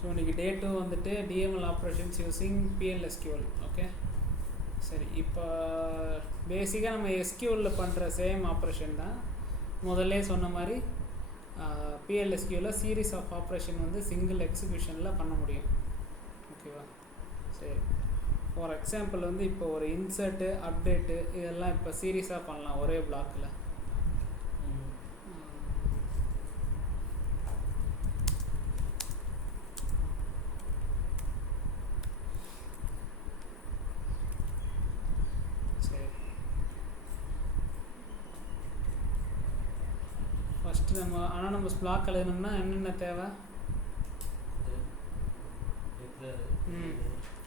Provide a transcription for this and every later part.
So இன்றைக்கி டே 2 வந்துட்டு DML operations using பிஎல்எஸ்கியூஎல். Okay சரி, இப்போ பேசிக்காக நம்ம எஸ்கியூஎல்ல பண்ணுற சேம் ஆப்ரேஷன் தான். முதல்ல சொன்ன மாதிரி பிஎல்எஸ்கியூவில் சீரீஸ் ஆஃப் ஆப்ரேஷன் வந்து சிங்கிள் எக்ஸிக்யூஷனில் பண்ண முடியும். ஓகேவா? சரி, ஃபார் எக்ஸாம்பிள் வந்து இப்போ ஒரு இன்சர்ட்டு அப்டேட்டு இதெல்லாம் இப்போ சீரீஸாக பண்ணலாம் ஒரே பிளாக்கில். ஃபஸ்ட்டு நம்ம அனானமஸ் பிளாக் எழுதணும்னா என்னென்ன தேவை?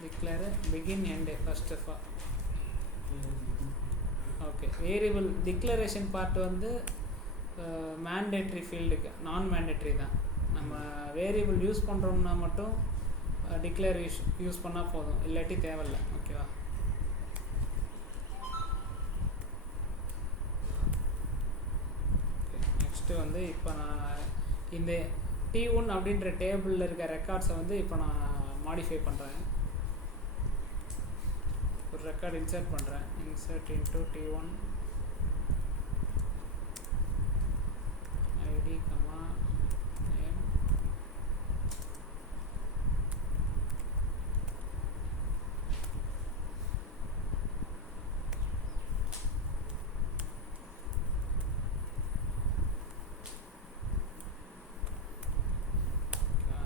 Declare begin end first of all. Okay, variable declaration part வந்து மேண்டேட்ரி ஃபீல்டுக்கு, நான் மேண்டேட்ரி தான். நம்ம வேரியபிள் யூஸ் பண்ணுறோம்னா மட்டும் டிக்ளேர் யூஸ் பண்ணால் போதும், இல்லாட்டி தேவையில்லை. ஓகேவா? நெக்ஸ்ட்டு வந்து இப்போ நான் இந்த T1 அப்படின்ற டேபிளில் இருக்க ரெக்கார்ட்ஸை வந்து இப்போ நான் மாடிஃபை பண்ணுறேன். ஒரு ரெக்கார்ட் இன்சர்ட் பண்ணுறேன். Insert into T1 ID comma name.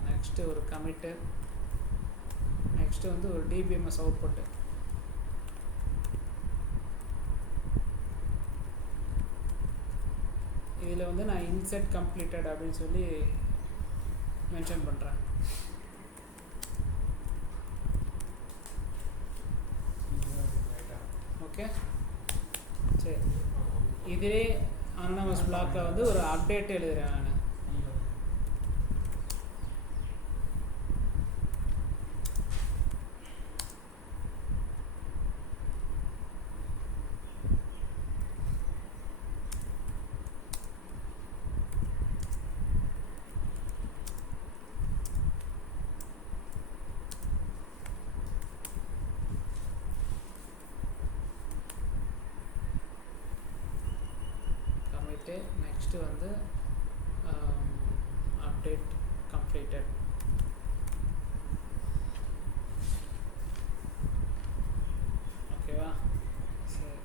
Next ஒரு கமிட்டு. நெக்ஸ்ட்டு வந்து ஒரு டிபிஎம்எஸ் அவுட்புட்டு. இதில் வந்து நான் இன்சர்ட் கம்ப்ளீட்டட் அப்படின்னு சொல்லி மென்ஷன் பண்ணுறேன். ஓகே சரி, இதிலே அனானமஸ் பிளாக்கில் வந்து ஒரு அப்டேட் எழுதுகிறேன் நான். நெக்ஸ்ட்டு வந்து அப்டேட் கம்ப்ளீட்டட். ஓகேவா? சரி,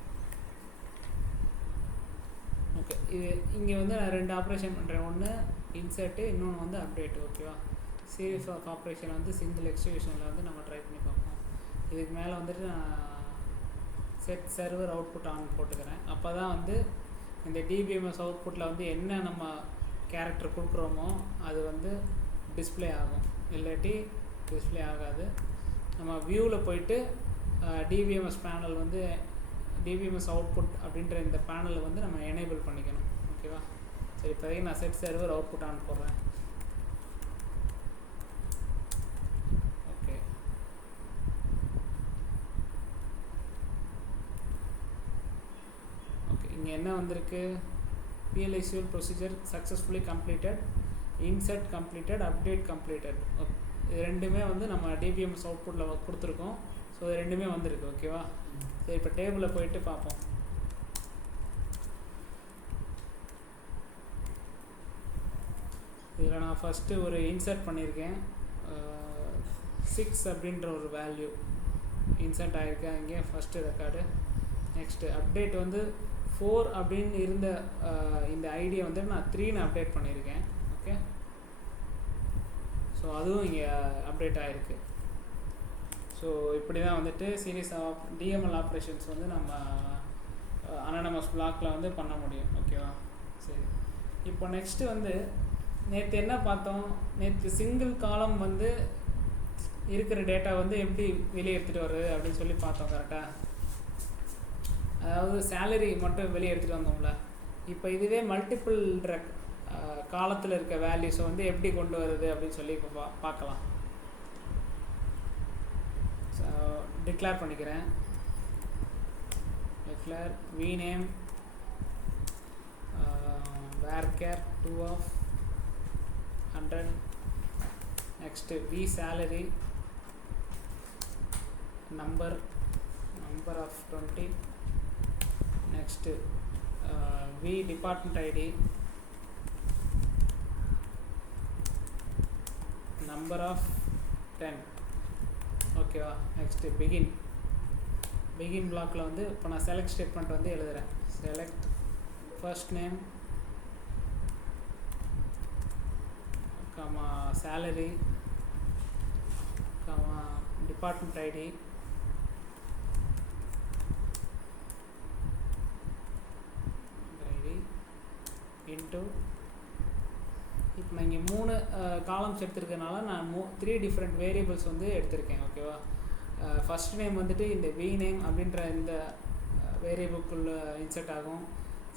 ஓகே. இது இங்கே வந்து நான் 2 ஆப்ரேஷன் பண்ணுறேன். ஒன்று இன்சர்ட்டு, இன்னொன்று வந்து அப்டேட். ஓகேவா? சீரீஸ் ஆஃப் ஆப்ரேஷன் வந்து சிங்கிள் எக்ஸிக்யூஷனில் வந்து நம்ம ட்ரை பண்ணி பார்ப்போம். இதுக்கு மேலே வந்துட்டு நான் செட் சர்வர் அவுட்புட் ஆன் போட்டுக்கிறேன். அப்போ தான் வந்து இந்த டிபிஎம்எஸ் அவுட்புட்டில் வந்து என்ன நம்ம கேரக்டர் கொடுக்குறோமோ அது வந்து டிஸ்பிளே ஆகும், இல்லாட்டி டிஸ்பிளே ஆகாது. நம்ம வியூவில் போயிட்டு டிபிஎம்எஸ் பேனல் வந்து டிபிஎம்எஸ் அவுட்புட் அப்படின்ற இந்த பேனலை வந்து நம்ம எனேபிள் பண்ணிக்கணும். ஓகேவா? சரி, இப்போதைக்கு நான் செட் சர்வர் அவுட்புட் ஆன் போடுறேன். Okay, okay. இங்கே என்ன வந்திருக்கு? PLSQL procedure successfully completed, insert completed, update completed. இது ரெண்டுமே வந்து நம்ம டிபிஎம்எஸ் அவுட்புட்டில் கொடுத்துருக்கோம். ஸோ இது ரெண்டுமே வந்திருக்கு. ஓகேவா? சரி, இப்போ டேபிளில் போயிட்டு பார்ப்போம். இதில் நான் ஃபஸ்ட்டு ஒரு இன்சர்ட் பண்ணியிருக்கேன். 6 அப்படின்ற ஒரு வேல்யூ இன்சர்ட் ஆகிருக்கேன் இங்கே ஃபஸ்ட்டு ரெக்கார்டு. நெக்ஸ்ட்டு அப்டேட் வந்து 4 அப்படின்னு இருந்த இந்த ஐடியை வந்து நான் 3ன்னு அப்டேட் பண்ணியிருக்கேன். ஓகே, ஸோ அதுவும் இங்கே அப்டேட் ஆகிருக்கு. ஸோ இப்படி தான் வந்துட்டு சீரீஸ் ஆஃப் டிஎம்எல் ஆப்ரேஷன்ஸ் வந்து நம்ம அனானமஸ் பிளாக்கில் வந்து பண்ண முடியும். ஓகேவா? சரி, இப்போ நெக்ஸ்ட்டு வந்து நேற்று என்ன பார்த்தோம்? நேற்று சிங்கிள் காலம் வந்து இருக்கிற டேட்டா வந்து எப்படி வெளியே எடுத்துகிட்டு வருது அப்படின்னு சொல்லி பார்த்தோம். கரெக்டாக? அதாவது சேலரி மட்டும் வெளியே எடுத்துகிட்டு வந்தோம்ல. இப்போ இதுவே மல்டிபிள் காலத்தில் இருக்க வேல்யூஸை வந்து எப்படி கொண்டு வருது அப்படின்னு சொல்லி இப்போ பார்க்கலாம். ஸோ டிக்ளேர் பண்ணிக்கிறேன். Declare vname varchar 2 of 100. next v salary, number of 20, next v department id, number of 10. ஓகேவா. நெக்ஸ்ட்டு பிகின் பிளாக்கில் வந்து இப்போ நான் செலக்ட் ஸ்டேட்மெண்ட் வந்து எழுதுகிறேன். Select first name comma salary comma department ID into இப்போ நான் இங்கே 3 காலம்ஸ் எடுத்துருக்கனால நான் 3 டிஃப்ரெண்ட் வேரியபிள்ஸ் வந்து எடுத்திருக்கேன். ஓகேவா. ஃபஸ்ட் நேம் வந்துட்டு இந்த வி நேம் அப்படின்ற இந்த வேரியபிள்குள்ளே இன்சர்ட் ஆகும்.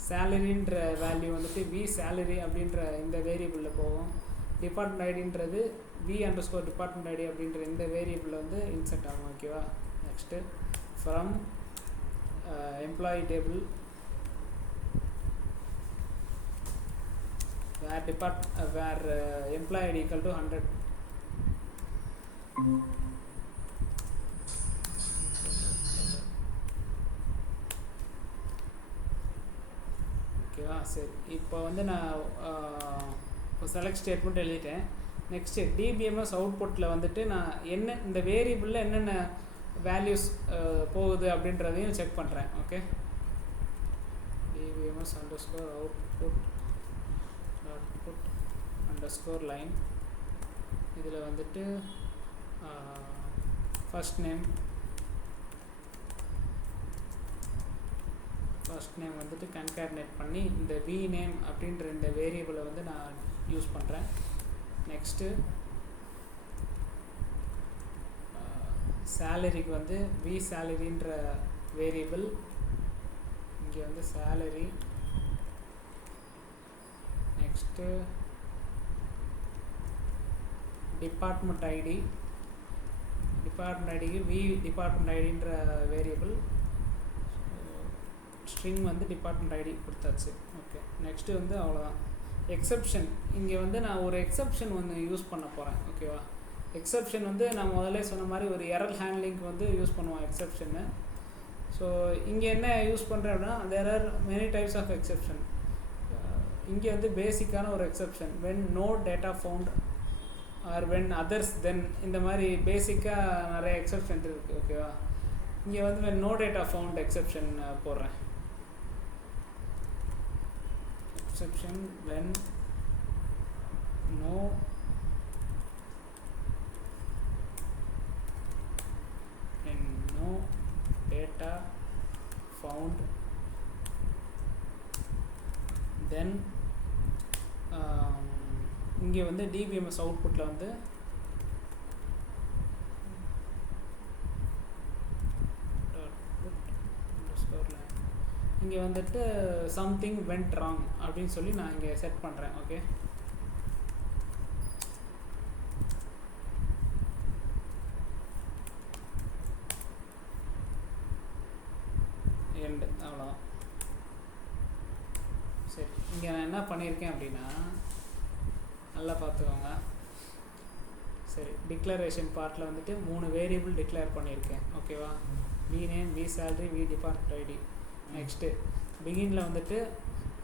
சேலரின்ற வேல்யூ வந்துட்டு வி சேலரி அப்படின்ற இந்த வேரியபிளில் போகும். டிபார்ட்மெண்ட் ஐடின்றது வி அண்டர்ஸ்கோர் டிபார்ட்மெண்ட் ஐடி அப்படின்ற இந்த வேரியபிளில் வந்து இன்சர்ட் ஆகும். ஓகேவா. Next from employee table where employee ID equal to 100. ஓகேவா. சரி, இப்போ வந்து நான் இப்போ செலக்ட் ஸ்டேட்மெண்ட் எழுதிட்டேன். நெக்ஸ்ட்டு டிபிஎம்எஸ் அவுட்புட்டில் வந்துட்டு நான் என்ன இந்த வேரியபிளில் என்னென்ன வேல்யூஸ் போகுது அப்படின்றதையும் செக் பண்ணுறேன். Okay. DBMS underscore output underscore line, இதில் வந்துட்டு ஃபர்ஸ்ட் நேம் வந்துட்டு கன்கார்டினேட் பண்ணி இந்த வி நேம் அப்படின்ற இந்த வேரியபிளை வந்து நான் யூஸ் பண்ணுறேன். நெக்ஸ்ட்டு சேலரிக்கு வந்து வி சேலரின்ற வேரியபிள், இங்கே வந்து சேலரி. நெக்ஸ்ட்டு டிபார்ட்மெண்ட் ஐடிக்கு வி டிபார்ட்மெண்ட் ஐடின்ற வேரியபிள், ஸ்ட்ரிங் வந்து டிபார்ட்மெண்ட் ஐடி கொடுத்தாச்சு. ஓகே. நெக்ஸ்ட்டு வந்து அவ்வளோதான். எக்ஸப்ஷன், இங்கே வந்து நான் ஒரு எக்ஸப்ஷன் ஒன்று யூஸ் பண்ண போகிறேன். ஓகேவா. எக்ஸப்ஷன் வந்து நான் முதல்ல சொன்ன மாதிரி ஒரு எரர் ஹேண்ட்லிங்க்கு வந்து யூஸ் பண்ணுவோம் எக்ஸப்ஷன்னு. ஸோ இங்கே என்ன யூஸ் பண்ணுறேன் அப்படின்னா, there are many types of exception. இங்கே வந்து பேசிக்கான ஒரு exception, when no data found or when others then, இந்த மாதிரி பேசிக்காக நிறைய எக்ஸப்ஷன் இருக்குது. ஓகேவா. இங்கே வந்து when no data found exception போடுறேன். Exception when no data found, then இங்கே வந்து டிபிஎம்எஸ் அவுட்புட்டில் வந்து இங்கே வந்துட்டு சம்திங் வென்ட் ராங் அப்படின்னு சொல்லி நான் இங்கே செட் பண்ணுறேன். ஓகே. எண்டு, அவ்வளோதான். சரி, இங்கே நான் என்ன பண்ணியிருக்கேன் அப்படின்னா, நல்லா பார்த்துக்கோங்க. சரி, டிக்ளரேஷன் பார்ட்டில் வந்துட்டு 3 வேரியபிள் டிக்ளேர் பண்ணியிருக்கேன். ஓகேவா. V name, V salary, V department ID. Next பிகினில் வந்துட்டு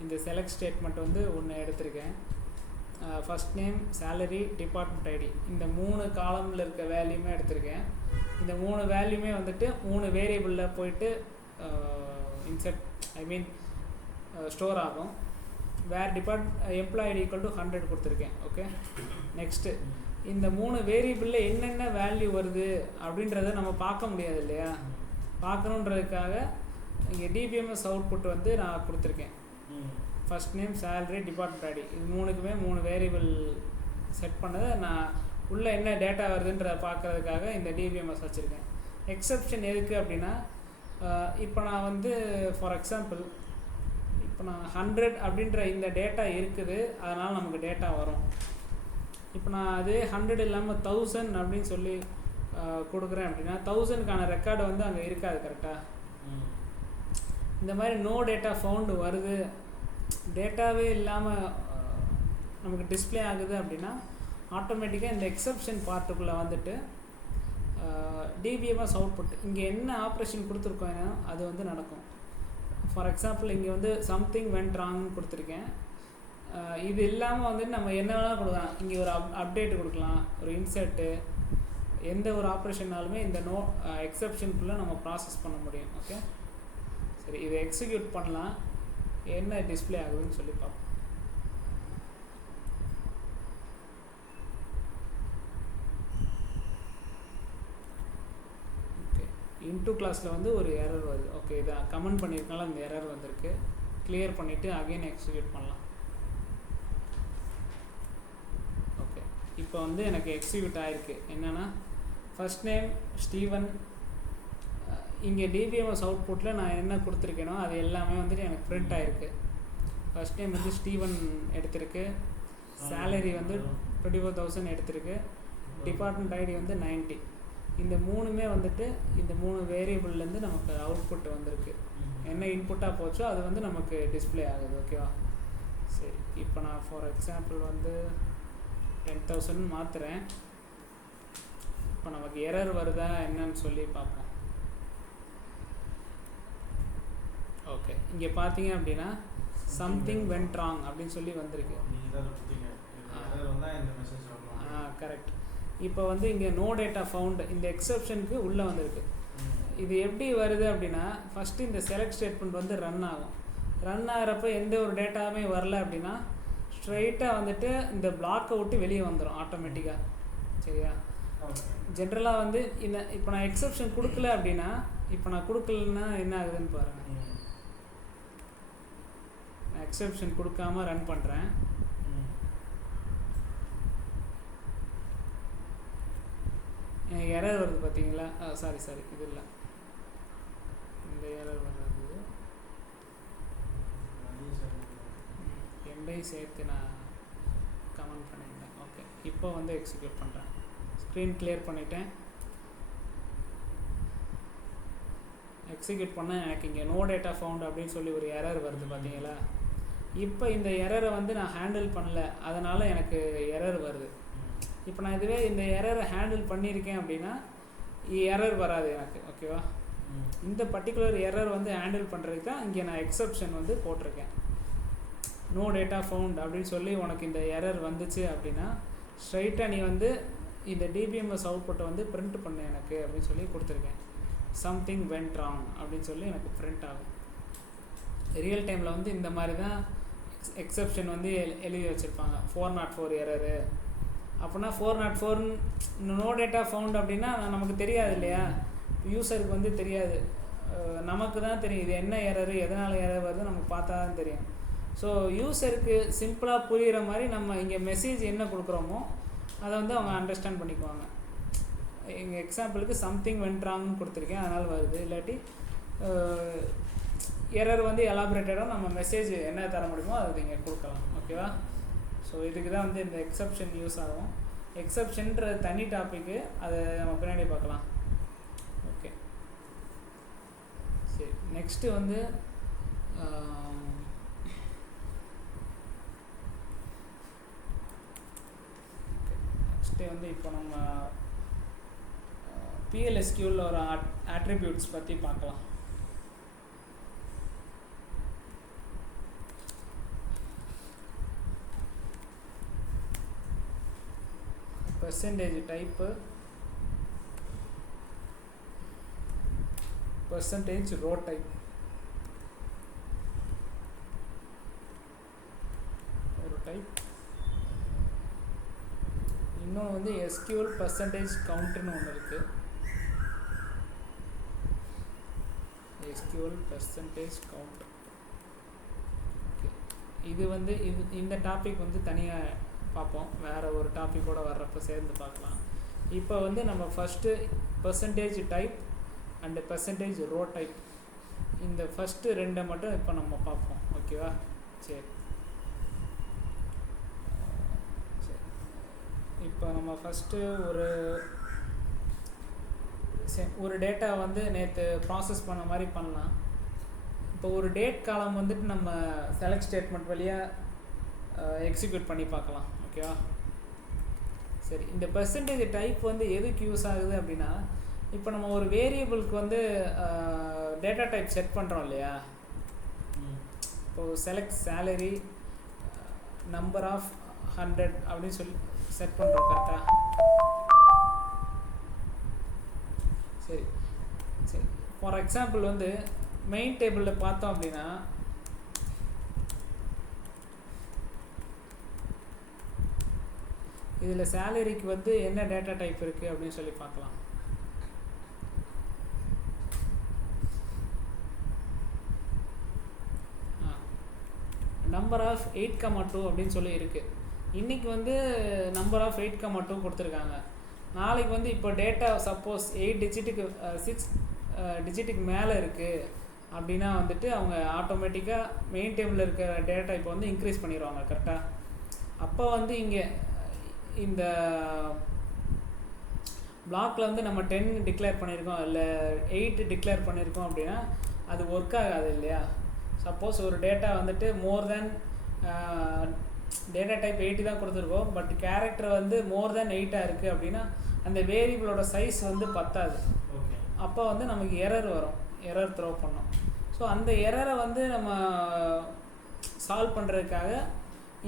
இந்த செலக்ட் ஸ்டேட்மெண்ட் வந்து ஒன்று எடுத்திருக்கேன். First name, salary, department ID, இந்த 3 காலமில் இருக்க வேல்யூமே எடுத்திருக்கேன். இந்த 3 வேல்யூமே வந்துட்டு 3 வேரியபிளில் போயிட்டு இன்சர்ட் ஸ்டோர் ஆகும். வேர் எம்ப்ளாயி ஐடி ஈக்குவல் டு 100 கொடுத்துருக்கேன். ஓகே. நெக்ஸ்ட்டு இந்த 3 வேரியபிளில் என்னென்ன வேல்யூ வருது அப்படின்றத நம்ம பார்க்க முடியாது இல்லையா. பார்க்கணுன்றதுக்காக இங்கே டிபிஎம்எஸ் அவுட்புட் வந்து நான் கொடுத்துருக்கேன். First name, salary, department ID, இது 3க்குமே 3 வேரியபிள் செட் பண்ணதை நான் உள்ளே என்ன டேட்டா வருதுன்றதை பார்க்குறதுக்காக இந்த டிபிஎம்எஸ் வச்சுருக்கேன். எக்ஸப்ஷன் எதுக்கு அப்படின்னா, இப்போ நான் வந்து ஃபார் எக்ஸாம்பிள் இப்போ நான் 100 அப்படின்ற இந்த டேட்டா இருக்குது, அதனால் நமக்கு டேட்டா வரும். இப்போ நான் அதே 100 இல்லாமல் 1000 அப்படின்னு சொல்லி கொடுக்குறேன் அப்படின்னா 1000க்கான ரெக்கார்டு வந்து அங்கே இருக்காது. கரெக்டாக இந்த மாதிரி நோ டேட்டா ஃபவுண்டு வருது, டேட்டாவே இல்லாமல் நமக்கு டிஸ்பிளே ஆகுது அப்படின்னா ஆட்டோமேட்டிக்காக இந்த எக்ஸப்ஷன் பார்ட்டுக்குள்ளே வந்துட்டு டிபிஎம்எஸ் அவுட்புட் இங்கே என்ன ஆப்ரேஷன் கொடுத்துருக்கோன்னா அது வந்து நடக்கும். ஃபார் எக்ஸாம்பிள் இங்கே வந்து சம்திங் வென்ட் ராங்னு கொடுத்துருக்கேன். இது இல்லாமல் வந்துட்டு நம்ம என்ன வேணாலும் கொடுக்கலாம். இங்கே ஒரு அப்டேட் கொடுக்கலாம், ஒரு இன்சர்ட்டு, எந்த ஒரு ஆப்ரேஷன்னாலுமே இந்த எக்ஸப்ஷனுக்குள்ளே நம்ம ப்ராசஸ் பண்ண முடியும். ஓகே, சரி, இதை எக்ஸிக்யூட் பண்ணலாம். என்ன டிஸ்பிளே ஆகுதுன்னு சொல்லி பார்ப்போம். ஓகே, இன்டூ கிளாஸில் வந்து ஒரு எரர் வருது. ஓகே, இதை கமெண்ட் பண்ணியிருக்கனால அந்த எரர் வந்திருக்கு. கிளியர் பண்ணிவிட்டு அகைன் எக்ஸிக்யூட் பண்ணலாம். ஓகே, இப்போ வந்து எனக்கு எக்ஸிக்யூட் ஆகிருக்கு. என்னென்னா ஃபர்ஸ்ட் நேம் ஸ்டீவன். இங்கே டிபிஎம்எஸ் அவுட்புட்டில் நான் என்ன கொடுத்துருக்கேனோ அது எல்லாமே வந்துட்டு எனக்கு பிரிண்ட் ஆகிருக்கு. ஃபர்ஸ்ட் நேம் வந்து ஸ்டீவன் எடுத்திருக்கு, சேலரி வந்து 24,000 எடுத்திருக்கு, டிபார்ட்மெண்ட் ஐடி வந்து 90. இந்த மூணுமே வந்துட்டு இந்த 3 வேரியபிள்லேருந்து நமக்கு அவுட்புட் வந்திருக்கு. என்ன இன்புட்டாக போச்சோ அது வந்து நமக்கு டிஸ்பிளே ஆகுது. ஓகேவா, சரி, இப்போ நான் ஃபார் எக்ஸாம்பிள் வந்து 10,000 மாற்றுறேன். இப்போ நமக்கு எரர் வருதா என்னன்னு சொல்லி பார்ப்போம். ஓகே, இங்கே பார்த்தீங்க அப்படின்னா சம்திங் வென்ட் ராங் அப்படின்னு சொல்லி வந்திருக்கு. கரெக்ட். இப்போ வந்து இங்கே நோ டேட்டா ஃபவுண்ட் இந்த எக்ஸப்ஷனுக்கு உள்ளே வந்திருக்கு. இது எப்படி வருது அப்படின்னா ஃபஸ்ட்டு இந்த செலக்ட் ஸ்டேட்மெண்ட் வந்து ரன் ஆகும். ரன் ஆகிறப்ப எந்த ஒரு டேட்டாவுமே வரல அப்படின்னா ஸ்ட்ரைட்டாக வந்துட்டு இந்த பிளாக்கை விட்டு வெளியே வந்துடும் ஆட்டோமேட்டிக்காக. சரியா, ஜென்ரலாக வந்து இந்த இப்போ நான் எக்ஸப்ஷன் கொடுக்கல அப்படின்னா, இப்போ நான் கொடுக்கலன்னா என்ன ஆகுதுன்னு பாருங்கள். நான் எக்ஸப்ஷன் கொடுக்காம ரன் பண்ணுறேன். எனக்கு எரர் வருது பார்த்தீங்களா? சாரி இது இல்லை, இந்த எரர் வர்றது எண்டையும் சேர்த்து நான் கமெண்ட் பண்ணியிருந்தேன். ஓகே, இப்போ வந்து எக்ஸிக்யூட் பண்ணுறேன். ஸ்க்ரீன் கிளியர் பண்ணிட்டேன். எக்ஸிக்யூட் பண்ண எனக்கு இங்கே நோ டேட்டா ஃபவுண்ட் அப்படின்னு சொல்லி ஒரு எரர் வருது பார்த்தீங்களா? இப்போ இந்த எரரை வந்து நான் ஹேண்டில் பண்ணல, அதனால் எனக்கு எரர் வருது. இப்போ நான் இதுவே இந்த எரரை ஹேண்டில் பண்ணியிருக்கேன் அப்படின்னா எரர் வராது எனக்கு. ஓகேவா, இந்த பர்டிகுலர் எரர் வந்து ஹேண்டில் பண்ணுறதுக்கு தான் இங்கே நான் எக்ஸப்ஷன் வந்து போட்டிருக்கேன். நோ டேட்டா ஃபவுண்ட் அப்படின்னு சொல்லி உனக்கு இந்த எரர் வந்துச்சு அப்படின்னா ஸ்ட்ரைட்டாக நீ வந்து இந்த டிபிஎம்எஸ் அவுட்புட்டை வந்து பிரிண்ட் பண்ணு எனக்கு அப்படின்னு சொல்லி கொடுத்துருக்கேன். சம்திங் வென்ட் ராங் அப்படின்னு சொல்லி எனக்கு பிரிண்ட் ஆகும். ரியல் டைமில் வந்து இந்த மாதிரி தான் எக்ஸப்ஷன் வந்து எழுதி வச்சுருப்பாங்க. 404 எரரு அப்படின்னா 404 நோ டேட்டா ஃபவுண்ட் அப்படின்னா நமக்கு தெரியாது இல்லையா, யூஸருக்கு வந்து தெரியாது, நமக்கு தான் தெரியும் இது என்ன எரரு, எதனால் எரர் வருது நமக்கு பார்த்தா தான் தெரியும். ஸோ யூஸருக்கு சிம்பிளாக புரிகிற மாதிரி நம்ம இங்கே மெசேஜ் என்ன கொடுக்குறோமோ அதை வந்து அவங்க அண்டர்ஸ்டாண்ட் பண்ணிக்குவாங்க. எங்கள் எக்ஸாம்பிளுக்கு சம்திங் வென்ட் ராங்னு கொடுத்துருக்கேன், அதனால் வருது. இல்லாட்டி எரர் வந்து எலாபரேட்டடாக நம்ம மெசேஜ் என்ன தர முடியுமோ அது இங்கே கொடுக்கலாம். ஓகேவா, ஸோ இதுக்கு தான் வந்து இந்த எக்ஸப்ஷன் யூஸ் ஆகும். எக்ஸப்ஷன்ற தனி டாப்பிக்கு, அதை நம்ம பின்னாடி பார்க்கலாம். ஓகே, சரி, நெக்ஸ்ட்டு வந்து வந்து இப்போ நம்ம PLSQL ஒரு ஆட்ரிபியூட்ஸ் பற்றி பார்க்கலாம். Percentage type, percentage row type, ஒரு டைப். இன்னொன்று வந்து SQL பெர்சன்டேஜ் கவுண்ட்னு ஒன்று இருக்குது. SQL percentage count. ஓகே, இது வந்து இந்த டாபிக் வந்து தனியாக பார்ப்போம், வேறு ஒரு டாப்பிக்கோட வர்றப்போ சேர்ந்து பார்க்கலாம். இப்போ வந்து நம்ம first percentage type and percentage row type, இந்த ஃபஸ்ட்டு ரெண்டை மட்டும் இப்போ நம்ம பார்ப்போம். ஓகேவா, சரி. இப்போ நம்ம ஃபஸ்ட்டு ஒரு டேட்டா வந்து நேற்று ப்ராசஸ் பண்ண மாதிரி பண்ணலாம். இப்போ ஒரு டேட் காலம் வந்துட்டு நம்ம செலக்ட் ஸ்டேட்மெண்ட் வழியாக எக்ஸிக்யூட் பண்ணி பார்க்கலாம். ஓகேவா, சரி, இந்த பெர்சன்டேஜ் டைப் வந்து எதுக்கு யூஸ் ஆகுது அப்படின்னா, இப்போ நம்ம ஒரு வேரியபிளுக்கு வந்து டேட்டா டைப் செட் பண்ணுறோம் இல்லையா. இப்போது செலக்ட் சேலரி நம்பர் ஆஃப் 100 அப்படின்னு சொல்லி செட் பண்ணுறோம் கரெக்டாக. சரி சரி, ஃபார் எக்ஸாம்பிள் வந்து மெயின் டேபிளில் பார்த்தோம் அப்படின்னா, இதில் சேலரிக்கு வந்து என்ன டேட்டா டைப் இருக்குது அப்படின்னு சொல்லி பார்க்கலாம். நம்பர் ஆஃப் 8,2 அப்படின்னு சொல்லி இருக்குது. இன்றைக்கி வந்து நம்பர் ஆஃப் 8,2 கொடுத்துருக்காங்க. நாளைக்கு வந்து இப்போ டேட்டா சப்போஸ் 8 டிஜிட்டுக்கு 6 டிஜிட்டுக்கு மேலே இருக்குது அப்படின்னா வந்துட்டு அவங்க ஆட்டோமேட்டிக்காக மெயின் டேபிளில் இருக்கிற டேட்டா இப்போ வந்து இன்க்ரீஸ் பண்ணிடுவாங்க கரெக்டாக. அப்போ வந்து இங்கே இந்த பிளாக்ல வந்து நம்ம 10 டிக்ளேர் பண்ணியிருக்கோம் இல்லை 8 டிக்ளேர் பண்ணியிருக்கோம் அப்படின்னா அது ஒர்க் ஆகாது இல்லையா. சப்போஸ் ஒரு டேட்டா வந்துட்டு மோர் தேன் டேட்டா டைப் 80 தான் கொடுத்துருக்கோம், பட் கேரக்டர் வந்து மோர் தேன் 8 இருக்குது அப்படின்னா அந்த வேரியபிளோட சைஸ் வந்து பத்தாது. அப்போ வந்து நமக்கு எரர் வரும், எரர் த்ரோ பண்ணோம். ஸோ அந்த எரரை வந்து நம்ம சால்வ் பண்ணுறதுக்காக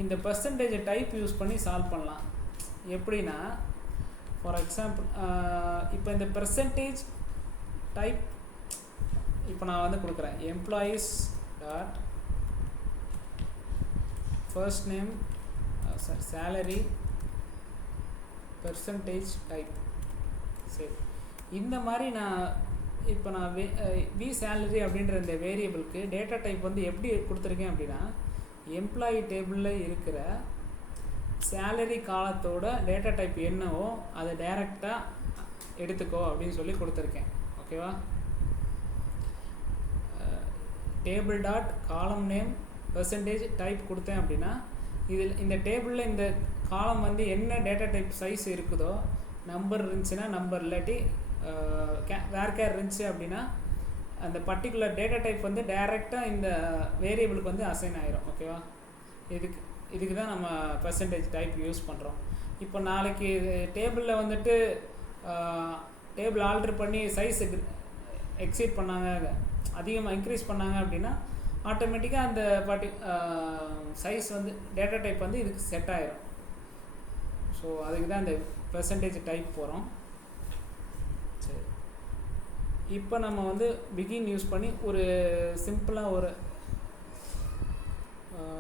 இந்த பெர்சன்டேஜ் டைப் யூஸ் பண்ணி சால்வ் பண்ணலாம். எப்படின்னா, ஃபார் எக்ஸாம்பிள் இப்போ இந்த பெர்சன்டேஜ் டைப் இப்போ நான் வந்து கொடுக்குறேன் employees dot first name salary percentage type. சரி, இந்த மாதிரி இப்போ நான் வி சேலரி அப்படின்ற இந்த வேரியபிளுக்கு டேட்டா டைப் வந்து எப்படி கொடுத்துருக்கேன் அப்படின்னா, எம்ப்ளாயி டேபிளில் இருக்கிற சேலரி காலத்தோட டேட்டா டைப் என்னவோ அதை டைரெக்டாக எடுத்துக்கோ அப்படின்னு சொல்லி கொடுத்துருக்கேன். ஓகேவா. Table dot column name percentage type கொடுத்தேன் அப்படின்னா இதில் இந்த டேபிளில் இந்த காலம் வந்து என்ன டேட்டா டைப் சைஸ் இருக்குதோ, நம்பர் இருந்துச்சுன்னா நம்பர், இல்லாட்டி வேர்கேர் இருந்துச்சு அப்படின்னா அந்த பர்டிகுலர் டேட்டா டைப் வந்து டைரெக்டாக இந்த வேரியபிளுக்கு வந்து அசைன் ஆகிரும். ஓகேவா. இதுக்கு தான் நம்ம பெர்சன்டேஜ் டைப் யூஸ் பண்ணுறோம். இப்போ நாளைக்கு டேபிளில் வந்துட்டு டேபிள் ஆல்ட்ரு பண்ணி சைஸ் எக்ஸீட் பண்ணாங்க, அதிகமாக இன்க்ரீஸ் பண்ணாங்க அப்படின்னா ஆட்டோமேட்டிக்காக அந்த சைஸ் வந்து டேட்டா டைப் வந்து இதுக்கு செட் ஆகிரும். ஸோ அதுக்கு தான் இந்த பெர்சன்டேஜ் டைப் போகிறோம். சரி, இப்போ நம்ம வந்து பிகின் யூஸ் பண்ணி ஒரு சிம்பிளாக ஒரு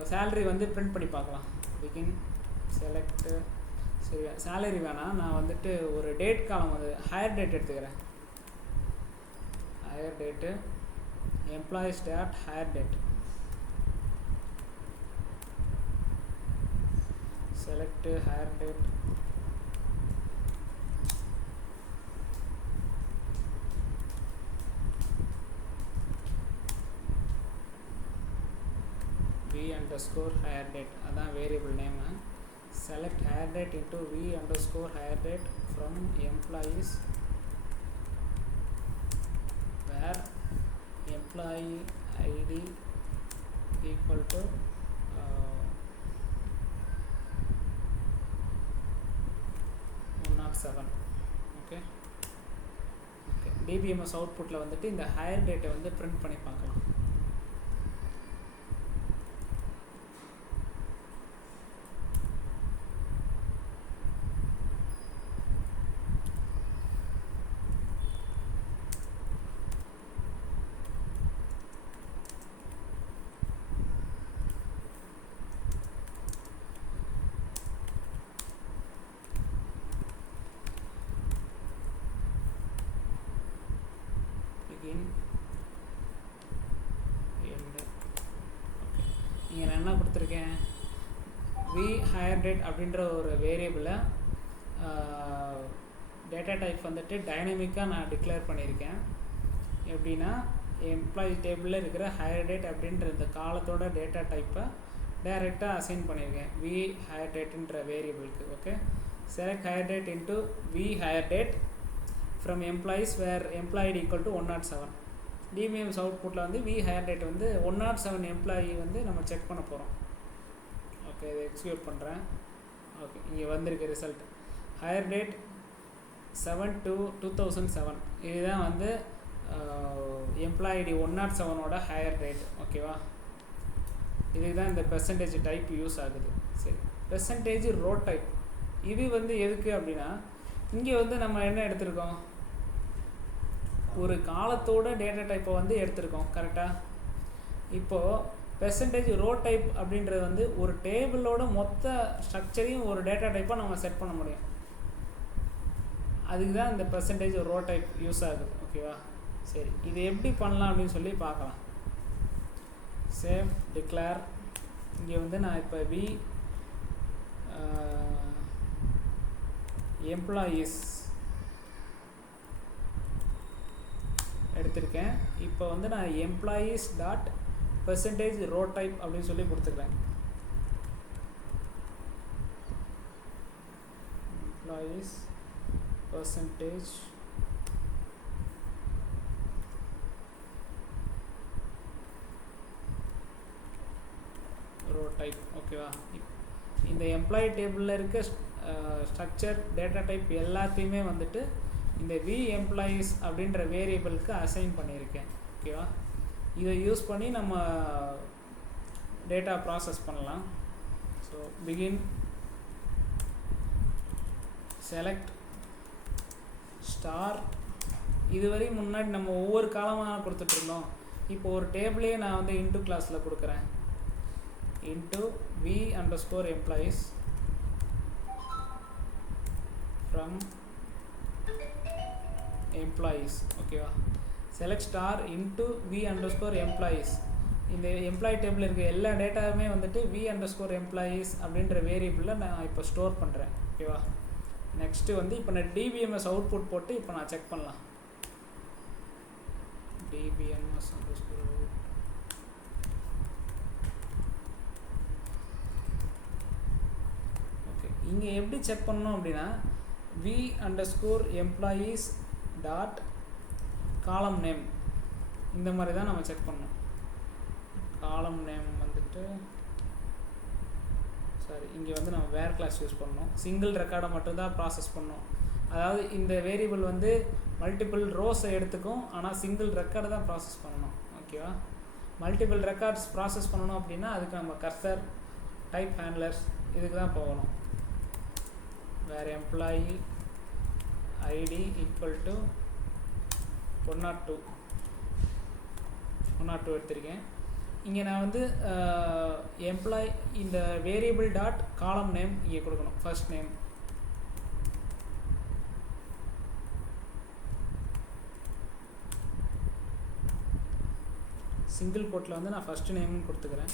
சேலரி வந்து பிரிண்ட் பண்ணி பார்க்கலாம். Begin select. சரி, சேலரி வேணாம், நான் வந்துட்டு ஒரு டேட் காலம் வந்து ஹையர் டேட் எடுத்துக்கிறேன். Higher date employees dot higher date select hire date v underscore higher date, அதான் variable name. select higher date into v underscore higher date from employees where employee id equal to 107. Okay okay. DBMS அவுட்புட்டில் வந்துட்டு இந்த higher டேட்டை வந்து print பண்ணி பார்க்கலாம். இங்கே நான் என்ன கொடுத்துருக்கேன், வி ஹையர் டேட் அப்படின்ற ஒரு வேரியபிளை டேட்டா டைப் வந்துட்டு டைனமிக்காக நான் டிக்ளேர் பண்ணியிருக்கேன். எப்படின்னா, எம்ப்ளாயி டேபிளில் இருக்கிற ஹையர் டேட் அப்படின்ற இந்த காலத்தோட டேட்டா டைப்பை டைரெக்டாக அசைன் பண்ணியிருக்கேன் வி ஹையர் டேட்டுன்ற வேரியபிளுக்கு. Okay. Select hire date into V hire date from employees where employee id equal to 107. DBMS அவுட்புட்டில் வந்து வி ஹையர் டேட் வந்து 107 எம்ப்ளாயி வந்து நம்ம செக் பண்ண போகிறோம். ஓகே, இதை எக்ஸிக்யூட் பண்ணுறேன். ஓகே, இங்கே வந்திருக்கு ரிசல்ட். ஹையர் டேட் 7/2/2007 இதுதான் வந்து எம்ப்ளாயி ஐடி 107ஓட ஹையர் டேட். ஓகேவா, இதுக்கு தான் இந்த பெர்சன்டேஜ் டைப் யூஸ் ஆகுது. சரி, பெர்சன்டேஜ் ரோ டைப் இது வந்து எதுக்கு அப்படின்னா, இங்கே வந்து நம்ம என்ன எடுத்திருக்கோம், ஒரு காலத்தோட டேட்டா டைப்பை வந்து எடுத்திருக்கோம். கரெக்டாக? இப்போது பெர்சன்டேஜ் ரோ டைப் அப்படின்றது வந்து ஒரு டேபிளோட மொத்த ஸ்ட்ரக்சரையும் ஒரு டேட்டா டைப்பாக நம்ம செட் பண்ண முடியும். அதுக்கு தான் இந்த பெர்சன்டேஜ் ரோ டைப் யூஸ் ஆகுது. ஓகேவா, சரி, இது எப்படி பண்ணலாம் அப்படின்னு சொல்லி பார்க்கலாம். Save declare. இங்கே வந்து நான் இப்போ எம்ப்ளாயீஸ் எடுத்திருக்கேன். இப்போ வந்து நான் employees dot percentage row type அப்படின்னு சொல்லி கொடுத்துக்கிறேன். Employees percentage row type. ஓகேவா, இந்த எம்ப்ளாயி டேபிளில் இருக்க ஸ்ட்ரக்சர் டேட்டா டைப் எல்லாத்தையுமே வந்துட்டு இந்த வி எம்ப்ளாயீஸ் அப்படின்ற வேரியபிளுக்கு அசைன் பண்ணியிருக்கேன். ஓகேவா, இதை யூஸ் பண்ணி நம்ம டேட்டா ப்ராசஸ் பண்ணலாம். So begin select star. இதுவரை முன்னாடி நம்ம ஒவ்வொரு காலமாக கொடுத்துட்ருந்தோம். இப்போ ஒரு டேபிளே நான் வந்து இன்ட்டு கிளாஸில் கொடுக்குறேன். Into V underscore employees from employees. ஓகேவா, select star into V underscore employees. இந்த எம்ப்ளாயி டேபிள் இருக்க எல்லா டேட்டாவுமே வந்துட்டு வி அண்டர்ஸ்கோர் எம்ப்ளாயீஸ் அப்படின்ற வேரியபிளில் நான் இப்போ ஸ்டோர் பண்ணுறேன். ஓகேவா, நெக்ஸ்ட்டு வந்து இப்போ நான் டிபிஎம்எஸ் அவுட்புட் போட்டு இப்போ நான் செக் பண்ணலாம். DBMS underscore out. ஓகே, இங்கே எப்படி செக் பண்ணணும் அப்படின்னா, V underscore employees dot column name இந்த மாதிரி தான் நம்ம செக் பண்ணணும். காலம் நேம் வந்துட்டு சாரி, இங்கே வந்து நம்ம வேர் கிளாஸ் யூஸ் பண்ணணும். சிங்கிள் ரெக்கார்டை மட்டும்தான் ப்ராசஸ் பண்ணணும். அதாவது இந்த வேரியபிள் வந்து மல்டிபிள் ரோஸை எடுத்துக்கும், ஆனால் சிங்கிள் ரெக்கார்டை தான் ப்ராசஸ் பண்ணணும். ஓகேவா, மல்டிபிள் ரெக்கார்ட்ஸ் ப்ராசஸ் பண்ணணும் அப்படின்னா அதுக்கு நம்ம கர்சர் டைப் ஹேண்ட்லர்ஸ் இதுக்கு தான் போகணும். வேறு எம்ப்ளாயி ஐடி ஈக்குவல் டு 102 எடுத்திருக்கேன். இங்கே நான் வந்து எம்ப்ளாய் இந்த வேரியபிள் டாட் காலம் நேம் இங்கே கொடுக்கணும். ஃபர்ஸ்ட் நேம், சிங்கிள் கோட்டில் வந்து நான் ஃபஸ்ட்டு நேம்னு கொடுத்துக்கிறேன்.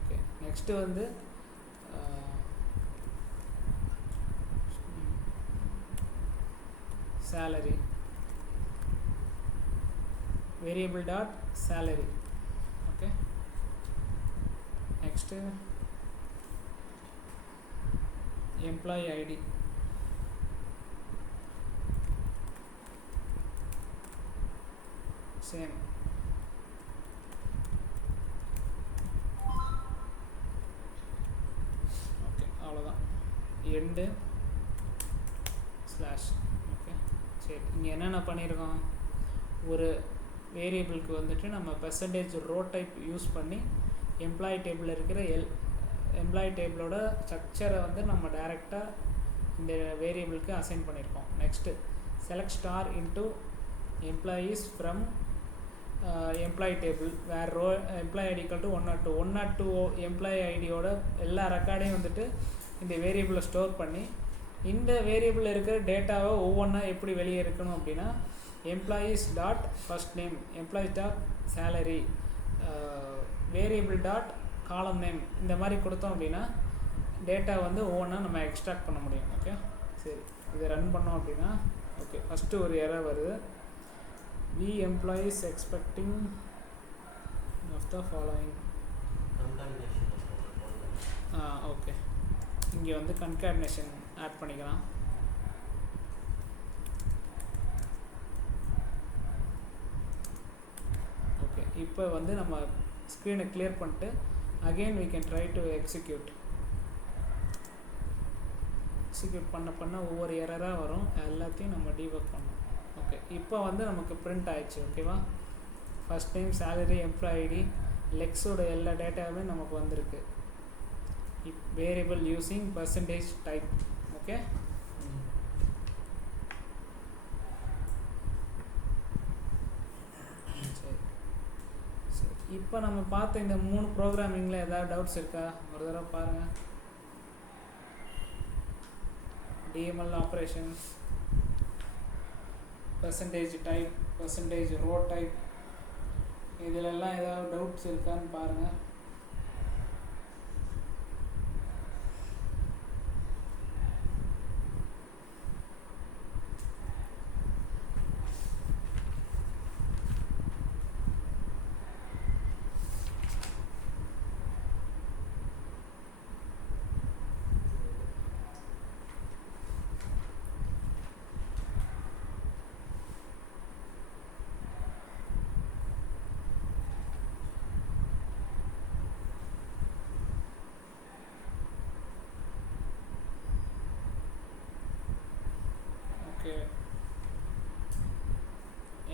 ஓகே, நெக்ஸ்ட்டு வந்து salary, variable dot salary. Okay, next employee ID, same. Okay, அவ்வளோதான். end slash. ஓகே, சரி, இங்கே என்னென்ன பண்ணியிருக்கோம், ஒரு வேரியபிளுக்கு வந்துட்டு நம்ம பெர்சன்டேஜ் ரோ டைப் யூஸ் பண்ணி எம்ப்ளாயி டேபிளில் இருக்கிற எம்ப்ளாயி டேபிளோட ஸ்ட்ரக்சரை வந்து நம்ம டைரெக்டாக இந்த வேரியபிளுக்கு அசைன் பண்ணியிருக்கோம். Next select star into employees from employee table where row employee ID equal to 102 employee ஐடியோட எல்லா ரெக்கார்டையும் வந்துட்டு இந்த வேரியபிளில் ஸ்டோர் பண்ணி இந்த வேரியபிளில் இருக்கிற டேட்டாவை ஒவ்வொன்றா எப்படி வெளியே இருக்கணும் அப்படின்னா, employees dot first name, employees dot salary, variable dot column name இந்த மாதிரி கொடுத்தோம் அப்படின்னா டேட்டா வந்து ஒவ்வொன்றா நம்ம எக்ஸ்ட்ராக்ட் பண்ண முடியும். ஓகே, சரி, இதை ரன் பண்ணோம் அப்படின்னா ஓகே, ஃபஸ்ட்டு ஒரு எரர் வருது. V employees expecting of the following. Okay, இங்கே வந்து கன்காட்னேஷன் ஆட் பண்ணிக்கலாம். ஓகே, இப்போ வந்து நம்ம ஸ்க்ரீனை கிளியர் பண்ணிட்டு again we can try to execute. Execute பண்ண ஒவ்வொரு எரராக வரும், எல்லாத்தையும் நம்ம டீபக் பண்ணோம். ஓகே, இப்போ வந்து நமக்கு பிரிண்ட் ஆயிடுச்சு. ஓகேவா, first time salary, employee ID, லெக்ஸோட எல்லா டேட்டாவுமே நமக்கு வந்திருக்கு. Variable using percentage type. Okay, சரி சரி. இப்போ நம்ம பார்த்த இந்த 3 ப்ரோக்ராமிங்கில் ஏதாவது டவுட்ஸ் இருக்கா? ஒரு தடவை பாருங்கள். DML operations, percentage type, percentage row type, இதிலெல்லாம் ஏதாவது டவுட்ஸ் இருக்கான்னு பாருங்கள்.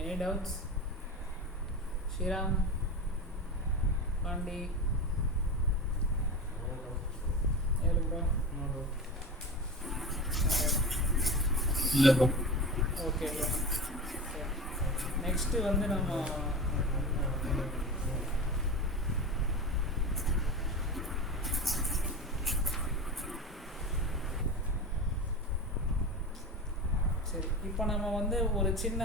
Any doubts? Shriram, Pandi, hello bro. No doubt. Okay bro. Next வந்து நம்ம சரி, இப்போ நம்ம வந்து ஒரு சின்ன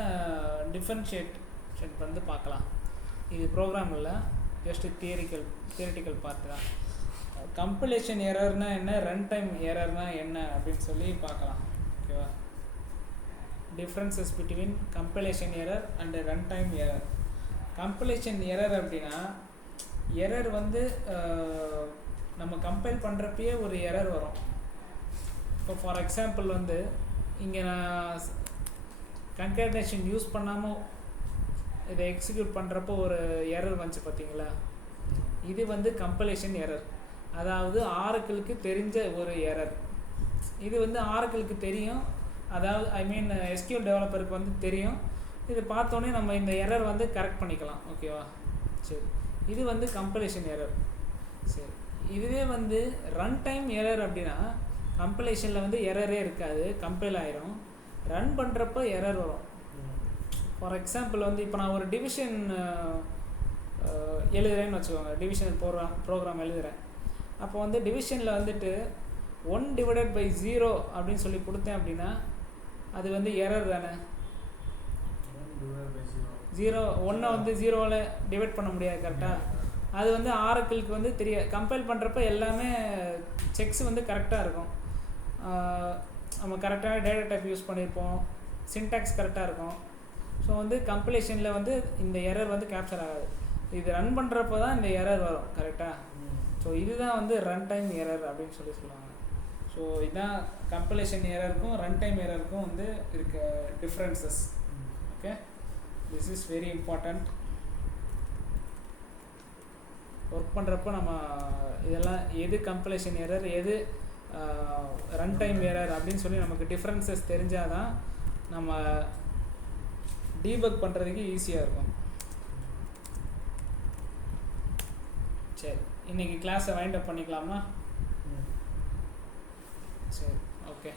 டிஃபரன்ஷியேஷன் வந்து பார்க்கலாம். இது ப்ரோக்ராம் இல்லை, ஜஸ்ட்டு தியரிட்டிக்கல் பார்த்து தான். கம்பைலேஷன் எரர்னால் என்ன, ரன் டைம் எரர்னால் என்ன அப்படின்னு சொல்லி பார்க்கலாம். ஓகேவா, differences between compilation error and run time error. Compilation error அப்படின்னா, எரர் வந்து நம்ம கம்பைல் பண்ணுறப்பயே ஒரு எரர் வரும். இப்போ ஃபார் எக்ஸாம்பிள் வந்து இங்கே நான் கன்கேட்டனேஷன் யூஸ் பண்ணாமல் இதை எக்ஸிக்யூட் பண்ணுறப்போ ஒரு எரர் வந்துச்சு பார்த்தீங்களா, இது வந்து கம்பைலேஷன் எரர். அதாவது ஆரக்கிளுக்கு தெரிஞ்ச ஒரு எரர். இது வந்து ஆரக்கிளுக்கு தெரியும், அதாவது SQL டெவலப்பருக்கு வந்து தெரியும். இது பார்த்தோன்னே நம்ம இந்த எரர் வந்து கரெக்ட் பண்ணிக்கலாம். ஓகேவா, சரி, இது வந்து கம்பைலேஷன் எரர். சரி, இதுவே வந்து ரன் டைம் எரர் அப்படின்னா, கம்பைலேஷனில் வந்து எரரே இருக்காது, கம்பைல் ஆயிரும். ரன் பண்ணுறப்போ எரர் வரும். ஃபார் எக்ஸாம்பிள் வந்து இப்போ நான் ஒரு டிவிஷன் எழுதுகிறேன்னு வச்சுக்கோங்க, டிவிஷன் ப்ரோக்ராம் எழுதுகிறேன். அப்போ வந்து டிவிஷனில் வந்துட்டு 1/0 அப்படின்னு சொல்லி கொடுத்தேன் அப்படின்னா அது வந்து எரர் தானே. 1 வந்து 0வில் டிவைட் பண்ண முடியாது கரெக்டாக. அது வந்து ஆரக்கிளுக்கு வந்து கம்பைல் பண்ணுறப்ப எல்லாமே செக்ஸ் வந்து கரெக்டாக இருக்கும். நம்ம கரெக்டான டேட்டா டைப் யூஸ் பண்ணியிருப்போம், சின்டாக்ஸ் கரெக்டாக இருக்கும். ஸோ வந்து கம்பைலேஷனில் வந்து இந்த எரர் வந்து கேப்சர் ஆகாது. இது ரன் பண்ணுறப்போ தான் இந்த எரர் வரும் கரெக்டாக. ஸோ இதுதான் வந்து ரன் டைம் எரர் அப்படின்னு சொல்லுவாங்க. ஸோ இதுதான் கம்பைலேஷன் எரருக்கும் ரன் டைம் எரருக்கும் வந்து இருக்க differences. Okay, this is very important. Work பண்ணுறப்போ நம்ம இதெல்லாம் எது கம்பைலேஷன் எரர், எது ரன் டைம் எரர் அப்படின்னு சொல்லி நமக்கு டிஃப்ரென்சஸ் தெரிஞ்சால் தான் நம்ம டீபக் பண்ணுறதுக்கு ஈஸியாக இருக்கும். சரி, இன்றைக்கி கிளாஸை வைண்ட் அப் பண்ணிக்கலாமா? சரி, ஓகே.